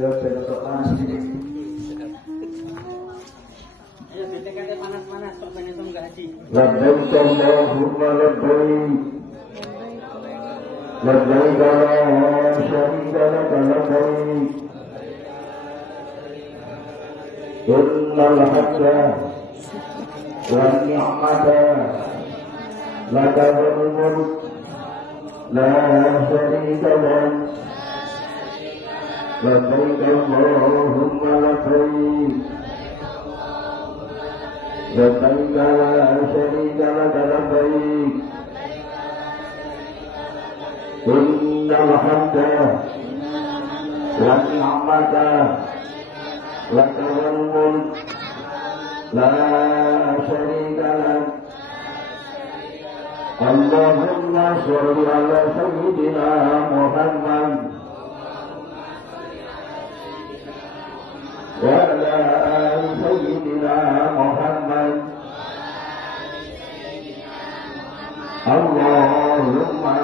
Ya, betul panas. Ayo BTKT panas-panas kok pengen tuh enggak haji. Labbaik Allahumma labbaik. Labbaik la syarika laka labbaik. Innal hamda wan ni'mata laka wal mulk la syarika lak. Labbaik Allahumma labbaik. Labbaik la syarika laka labbaik. Innal hamda wan ni'mata laka wal mulk la syarika lak. Allahumma sholli ala sayyidina Muhammad wa ala ali sayyidina Muhammad. Allahumma